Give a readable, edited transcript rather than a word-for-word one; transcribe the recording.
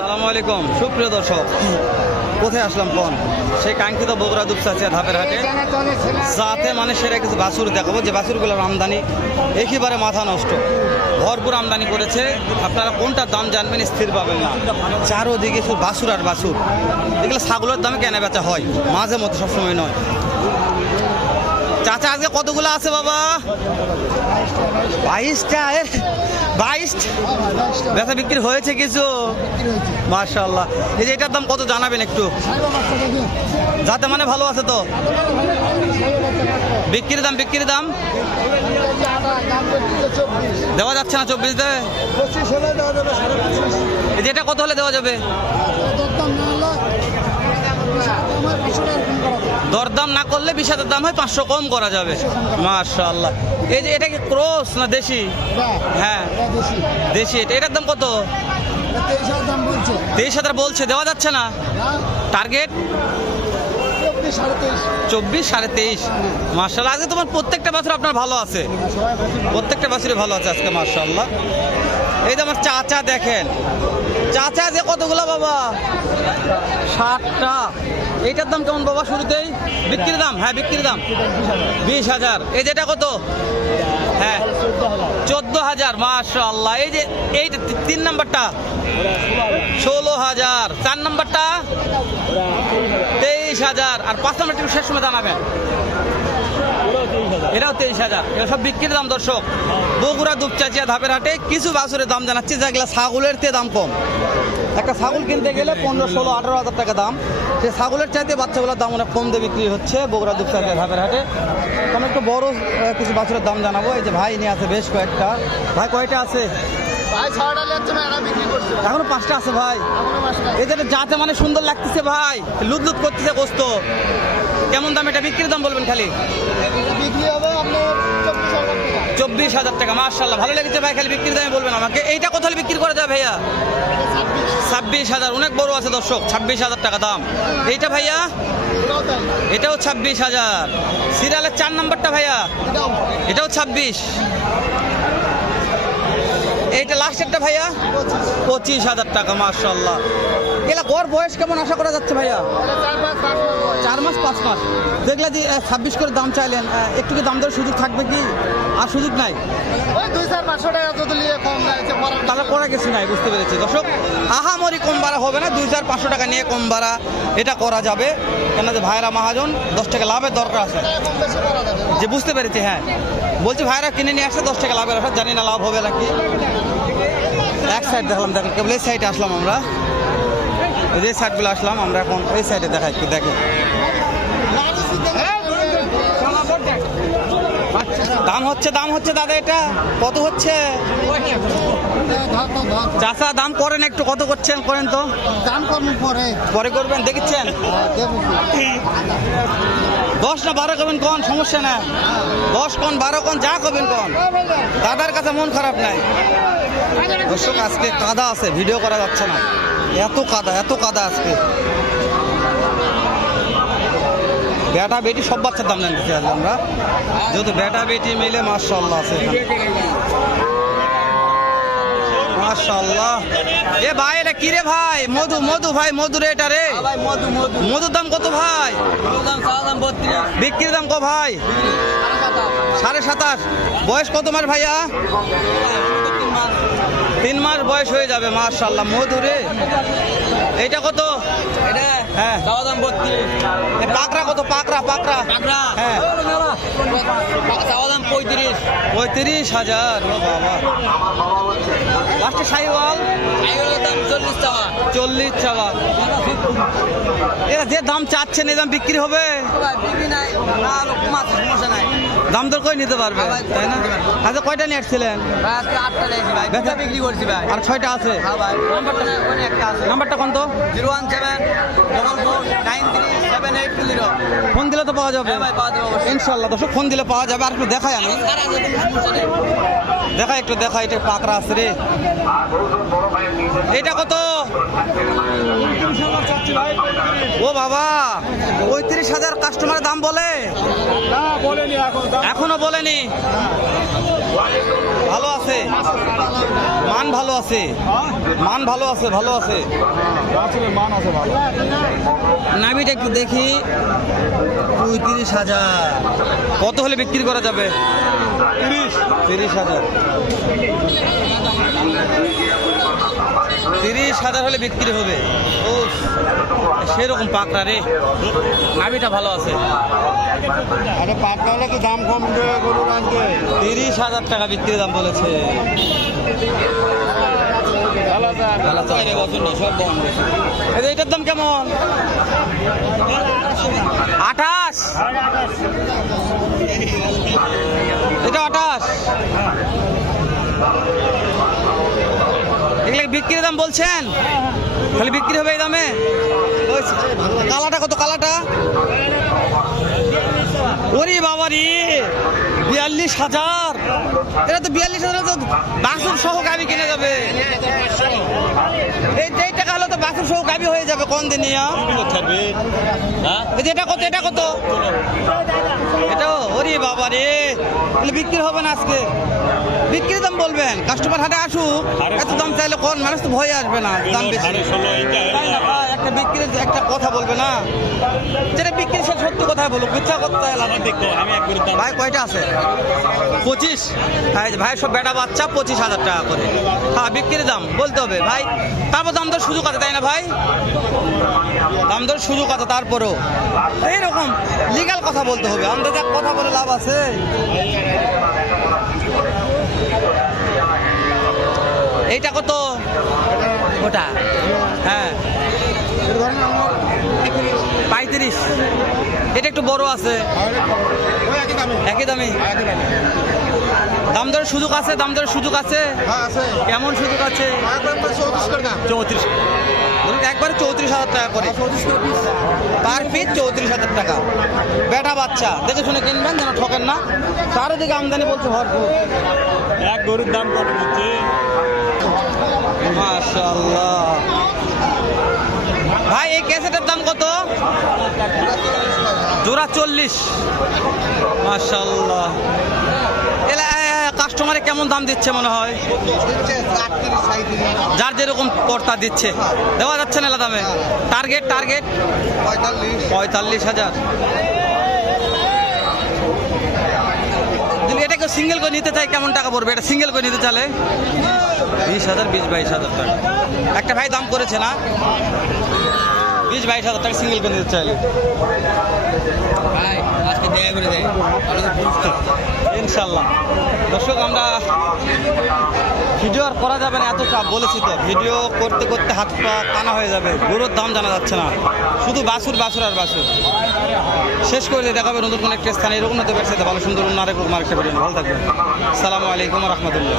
আসসালামু আলাইকুম সুপ্রিয় দর্শক, কোথায় আসলাম কোন সেই কাঙ্ক্ষিত বগুড়া দুপচাচিয়া ধাপের হাটে, যাতে মানে সেরা কিছু বাছুর দেখাবো যে বাছুরগুলোর আমদানি একেবারে মাথা নষ্ট, ভরপুর আমদানি করেছে। আপনারা কোনটার দাম জানবেন স্থির পাবেন না, চারোদিকে শুধু বাছুর আর বাছুর। এগুলো ছাগলের দামে কেনা বেচা হয়, মাঝে মধ্যে সবসময় নয়। চাচা আজকে কতগুলো আছে বাবা? 22টা। 22 বেচা বিক্রি হয়েছে কিছু? মাশাআল্লাহ। এই যে এটার দাম কত জানাবেন একটু, যাতে মানে ভালো আছে তো? বিক্রির দাম দেওয়া যাচ্ছে না? 24 দেয়? এই যে এটা কত হলে দেওয়া যাবে? দরদাম না করলে 20,000 দাম হয়, 500 কম করা যাবে। মাশাআল্লাহ। এই যে এটা কি ক্রস না দেশি? হ্যাঁ দেশি। এটার দাম কত? 23,000 বলছে, দেওয়া যাচ্ছে না? টার্গেট 24, 23.5। মাশাআল্লাহ। আজকে তোমার প্রত্যেকটা বছর আপনার ভালো আছে, প্রত্যেকটা বছরই ভালো আছে আজকে মাশাআল্লাহ। এই যে আমার চাচা দেখেন, চাচা যে কতগুলো বাবা? 60টা। এইটার দাম কেমন বাবা শুরুতেই? বিক্রির দাম? হ্যাঁ বিক্রির দাম 20,000। এই যেটা কত? হ্যাঁ 14,000। মাশাআল্লাহ। এই যে এইটা 3 নাম্বারটা 16,000, 4 নাম্বারটা 23,000, আর 5 নাম্বারটা শেষ সময় জানাবেন। এটাও 23,000। এটা সব বিক্রির দাম দর্শক। বগুড়া দুপচাচিয়া ধাপের হাটে কিছু বাছুরের দাম জানাচ্ছি, যেগুলো ছাগলের চেয়ে দাম কম। একটা ছাগল কিনতে গেলে 15, 16, 18,000 টাকা দাম, সে ছাগলের চাইতে বাচ্চাগুলোর দাম অনেক কম দিয়ে বিক্রি হচ্ছে বগুড়া দুপচাচিয়া ধাপের হাটে। আমি একটু বড় কিছু বাছুরের দাম জানাবো। এই যে ভাই নিয়ে আছে বেশ কয়েকটা। ভাই কয়টা আছে? এখনো 5টা আছে ভাই। এই যে যাতে মানে সুন্দর লাগতেছে ভাই, লুদ লুদ করতেছে গোস্ত। কেমন দাম এটা? বিক্রির দাম বলবেন খালি। বিক্রি হবে আপনার 24,000 টাকা। মাশাআল্লাহ, ভালো লেগেছে ভাই, খালি বিক্রির দামে বলবেন আমাকে। এইটা কত হলে বিক্রি করা যায় ভাইয়া? 26,000। অনেক বড় আছে দর্শক, 26,000 টাকা দাম। এইটা ভাইয়া? এটাও 26,000। সিরিয়ালের 4 নাম্বারটা ভাইয়া? এটাও 26। এইটা লাস্টেরটা ভাইয়া? 25,000 টাকা। মাশাআল্লাহ। এলা গড় বয়স কেমন আশা করা যাচ্ছে ভাইয়া? 4 মাস 5 মাস। দেখলে যে 26 করে দাম চাইলেন, একটু কি দাম দেওয়ার সুযোগ থাকবে কি? আর সুযোগ নাই? ওই 2-4-500 টাকা যদি নিয়ে কম যাচ্ছে তাহলে করা কিছু নাই, বুঝতে পেরেছি দর্শক। আহামরি কম ভাড়া হবে না, 2,500 টাকা নিয়ে কম ভাড়া এটা করা যাবে। কেন যে ভাইরা মহাজন 10 টাকা লাভের দরকার আছে, যে বুঝতে পেরেছি। হ্যাঁ বলছি ভাইরা কিনে নিয়ে আসছে 10 টাকা লাভের আশা, জানি না লাভ হবে নাকি। এক সাইড দেখলাম, দেখেন কেবল এই সাইডে আসলাম আমরা, যে সাইডগুলো আসলাম আমরা, এখন এই সাইডে দেখাই একটু দেখেন। দাম হচ্ছে দাদা, এটা কত হচ্ছে? চাচা দাম করেন একটু, কত করছেন করেন তো? দাম করবেন পরে করবেন, দেখেছেন? 10 না 12 করবেন কোন, সমস্যা না। 10 কোন 12 কোন যা করবেন কোন, দাদার কাছে মন খারাপ নাই। দর্শক আজকে কাদা আছে, ভিডিও করা যাচ্ছে না, এত কাদা আজকে। বেটা বেটি সব বাচ্চার দাম জানতেছি আজ আমরা, যেহেতু বেটা বেটি মিলে মাশাআল্লাহ আছে। মাশাআল্লাহ। এ ভাই এটা কি রে ভাই? মধু ভাই, মধু রে এটা রে? মধুর দাম কত ভাই? বিক্রির দাম কত ভাই? 27.5। বয়স কত মাস ভাইয়া? 3 মাস বয়স হয়ে যাবে। মাশাআল্লাহ। মধু রে। এইটা কত? হ্যাঁ পাকড়া কত? পাকড়া হ্যাঁ 35,000। ও বাবা। লাস্টে সাইওয়াল 40 টাকা। এরা যে দাম চাচ্ছেন এই দাম বিক্রি হবে? দাম দর করে নিতে পারবে, তাই না? আচ্ছা কয়টা নিয়ে আসছিলেন? আর 6টা আছে। নাম্বারটা কোন তো? 01744933780। ফোন দিলে তো পাওয়া যাবে ইনশাল্লাহ। দর্শক ফোন দিলে পাওয়া যাবে। আর একটু দেখাই আমি, একটু দেখাই। এটা পাকড়া আছে রে। এটা কত? ও বাবা, 35,000 কাস্টমারের দাম বলে? বলেনি এখন এখনো বলেনি। ভালো আছে, মান ভালো আছে, মান ভালো আছে, ভালো আছে। মান আছে ভালো। নাভিটা একটু দেখি। 35,000। কত হলে বিক্রি করা যাবে? 30,000। 30,000 হলে বিক্রি হবে। ও সেরকম পাকড়া রে, নাভিটা ভালো আছে। আরে পাকা হলে কি দাম কম দেবে গরুর আজকে? 30,000 টাকা বিক্রি দাম বলেছে। এই যে এটার দাম কেমন? 28। এটা 28। এগুলো বিক্রির দাম বলছেন? তাহলে বিক্রি হবে এই দামে? ওই কালাটা কত? কালাটা ওরে বাবা রে, 42,000। এটা তো 42,000 তো বাছুর সহ গাবি কিনে যাবে। এই টাকা হলে তো বাছুর সহ গাবি হয়ে যাবে কোন দিনিয়া। এটা কত? এটা কত? এটাও ওরে বাবা রে, তাহলে বিক্রি হবে না আজকে। বিক্রির দাম বলবেন, কাস্টমার হাটে আসুক। এত দাম চাইলে কোন মানুষ তো ভয়ে আসবে না, দাম বেশি। তাই না ভাই? একটা বিক্রির একটা কথা বলবে না, যেটা বিক্রি সে সত্যি কথা বলুক, মিথ্যা কথা ভাই। কয়টা আছে? 25। ভাই সব বেটা বাচ্চা 25,000 টাকা করে। হ্যাঁ, বিক্রির দাম বলতে হবে ভাই। তারপর দাম দর সুযোগ আছে, তাই না ভাই? দাম দর সুযোগ আছে, তারপরেও এইরকম লিগাল কথা বলতে হবে। আমাদের কথা বলে লাভ আছে? এইটা কত? ওটা হ্যাঁ 35। এটা একটু বড় আছে, একই দামি। দাম দরের সুযোগ আছে? দাম দরের সুযোগ আছে? কেমন সুযোগ আছে? 34। ধরুন একবারে 34,000 টাকা করে পার পিস। 34,000 টাকা। বেটা বাচ্চা দেখে শুনে কিনবেন, যেন ঠকেন না। চারিদিকে আমদানি বলছে ভরপুর। এক গরুর দাম কত হচ্ছে? মাশাআল্লাহ। ভাই এই ক্যাসেটের দাম কত? জোড়া 40। মাশাআল্লাহ। কাস্টমারে কেমন দাম দিচ্ছে মনে হয়? যার যেরকম কর্তা দিচ্ছে, দেওয়া যাচ্ছে না দামে। টার্গেট 45,000। যদি এটাকে সিঙ্গেল করে নিতে চাই কেমন টাকা পড়বে? এটা সিঙ্গেল করে নিতে চাইলে 20,000, 22,000 টাকা। একটা ভাই দাম করেছে না, 22,000 টাকা সিঙ্গেল করে নিতে চাইলে। ইনশাল্লাহ। দর্শক, আমরা ভিডিও আর করা যাবে না, এত চাপ বলেছি তো। ভিডিও করতে করতে হাত পা কানা হয়ে যাবে, গরুর দাম জানা যাচ্ছে না, শুধু বাছুর বাছুর আর বাছুর। শেষ করে দিয়ে দেখাবে নতুন কোনো একটা স্থানে। এরকম হতে পারছে ভালো সুন্দর অন্য আরেক রকম আরেকটা ভিডিও। ভালো থাকবেন। আসসালামু আলাইকুম রহমতুল্লাহ।